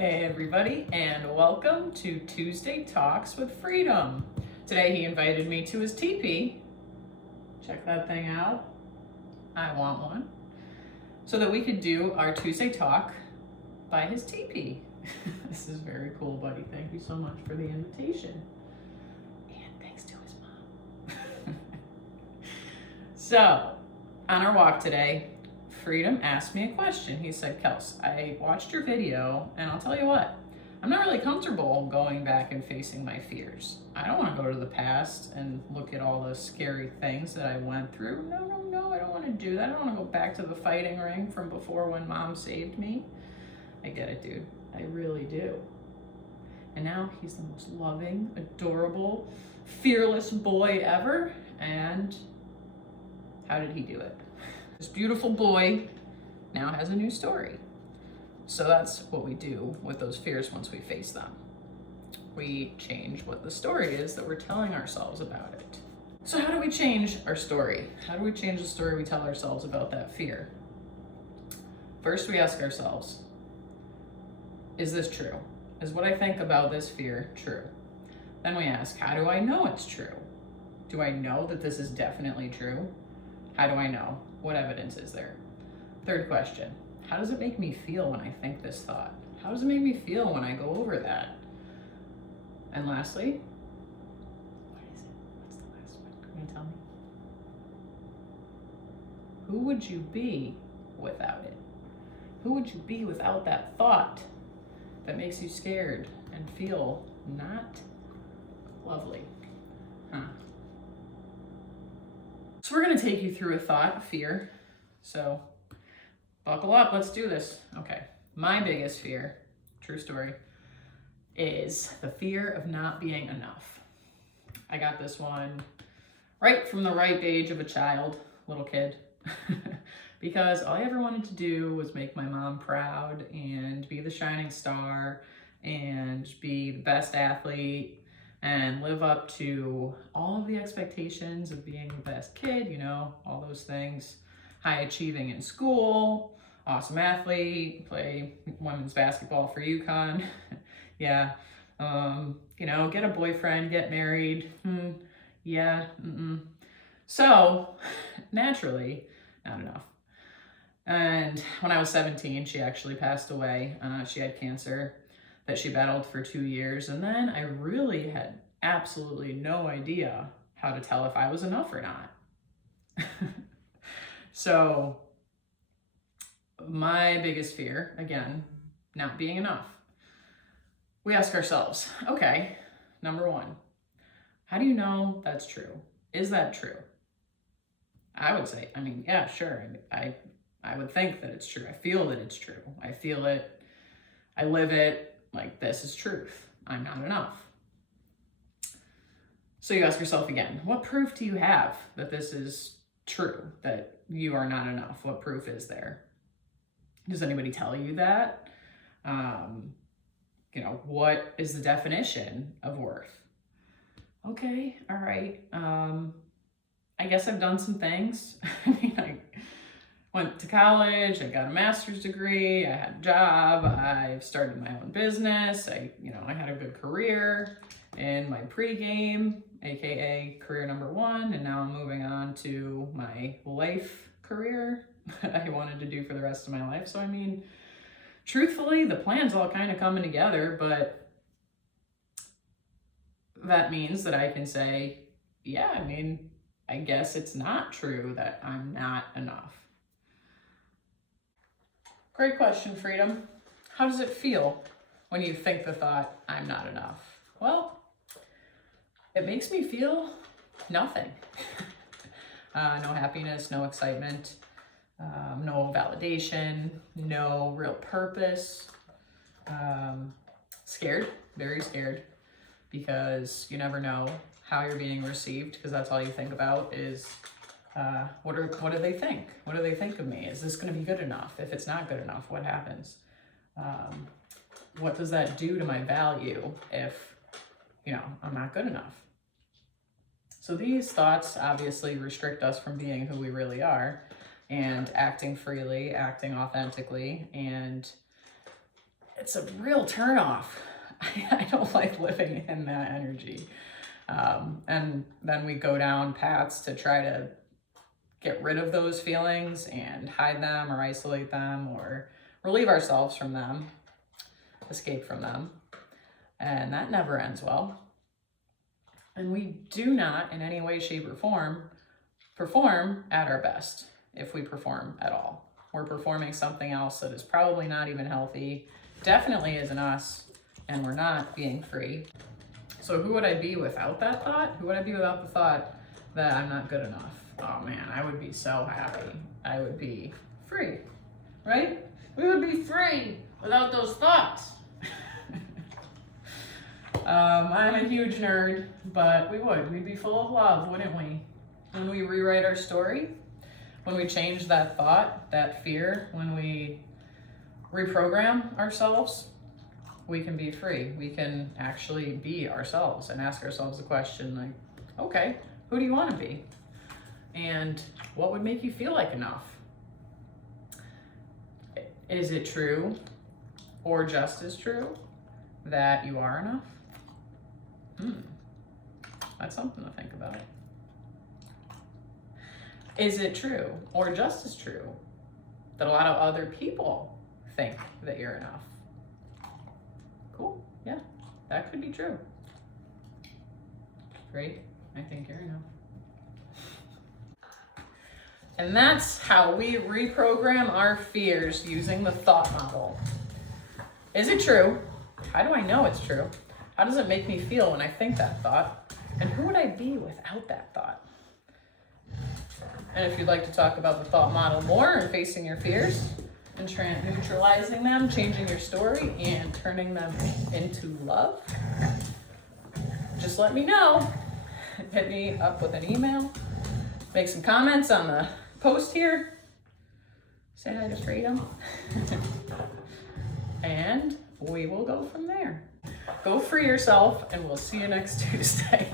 Hey everybody, and welcome to Tuesday Talks with Freedom. Today he invited me to his teepee. Check that thing out. I want one. So that we could do our Tuesday talk by his teepee. This is very cool, buddy. Thank you so much for the invitation. And thanks to his mom. So, on our walk today, Freedom asked me a question. He said, Kels, I watched your video, and I'll tell you what, I'm not really comfortable going back and facing my fears. I don't want to go to the past and look at all the scary things that I went through. No, I don't want to do that. I don't want to go back to the fighting ring from before when mom saved me. I get it, dude. I really do. And now he's the most loving, adorable, fearless boy ever. And how did he do it? This beautiful boy now has a new story. So that's what we do with those fears once we face them. We change what the story is that we're telling ourselves about it. So how do we change our story? How do we change the story we tell ourselves about that fear? First, we ask ourselves, is this true? Is what I think about this fear true? Then we ask, how do I know it's true? Do I know that this is definitely true? How do I know? What evidence is there? Third question, how does it make me feel when I think this thought? How does it make me feel when I go over that? And lastly, what is it? What's the last one? Can you tell me? Who would you be without it? Who would you be without that thought that makes you scared and feel not lovely? So we're going to take you through a thought, a fear. So buckle up, let's do this. Okay, my biggest fear, true story, is the fear of not being enough. I got this one right from the ripe age of a child, little kid, because all I ever wanted to do was make my mom proud and be the shining star and be the best athlete and live up to all of the expectations of being the best kid, you know, all those things. High achieving in school, awesome athlete, play women's basketball for UConn. Yeah. You know, get a boyfriend, get married. Yeah. So naturally, not enough. And when I was 17, she actually passed away. She had cancer that she battled for 2 years. And then I really had absolutely no idea how to tell if I was enough or not. So my biggest fear, again, not being enough. We ask ourselves, okay, number one, how do you know that's true? Is that true? I would say, yeah, sure. I would think that it's true. I feel that it's true. I feel it. I live it. Like, this is truth. I'm not enough. So you ask yourself again, what proof do you have that this is true, that you are not enough? What proof is there? Does anybody tell you that? You know, what is the definition of worth? Okay, all right. I guess I've done some things. I went to college, I got a master's degree, I had a job, I've started my own business, I had a good career in my pregame, AKA career number one, and now I'm moving on to my life career that I wanted to do for the rest of my life. So truthfully, the plan's all kind of coming together, but that means that I can say, yeah, I guess it's not true that I'm not enough. Great question, Freedom. How does it feel when you think the thought, I'm not enough? Well, it makes me feel nothing. No happiness, no excitement, no validation, no real purpose. Scared, very scared, because you never know how you're being received, because that's all you think about is what do they think? What do they think of me? Is this going to be good enough? If it's not good enough, what happens? What does that do to my value if, I'm not good enough? So these thoughts obviously restrict us from being who we really are and acting freely, acting authentically, and it's a real turnoff. I don't like living in that energy. And then we go down paths to try to get rid of those feelings and hide them or isolate them or relieve ourselves from them, escape from them. And that never ends well. And we do not in any way, shape, or form perform at our best if we perform at all. We're performing something else that is probably not even healthy, definitely isn't us, and we're not being free. So who would I be without that thought? Who would I be without the thought that I'm not good enough? Oh man, I would be so happy. I would be free, right? We would be free without those thoughts. I'm a huge nerd, but we would. We'd be full of love, wouldn't we? When we rewrite our story, when we change that thought, that fear, when we reprogram ourselves, we can be free. We can actually be ourselves and ask ourselves the question like, okay, who do you want to be? And what would make you feel like enough? Is it true, or just as true, that you are enough? That's something to think about. Is it true, or just as true, that a lot of other people think that you're enough? Cool, yeah, that could be true. Great, I think you're enough. And that's how we reprogram our fears using the thought model. Is it true? How do I know it's true? How does it make me feel when I think that thought? And who would I be without that thought? And if you'd like to talk about the thought model more and facing your fears and neutralizing them, changing your story and turning them into love, just let me know. Hit me up with an email. Make some comments on the post here. Say hi to Freedom. And we will go from there. Go free yourself, and we'll see you next Tuesday.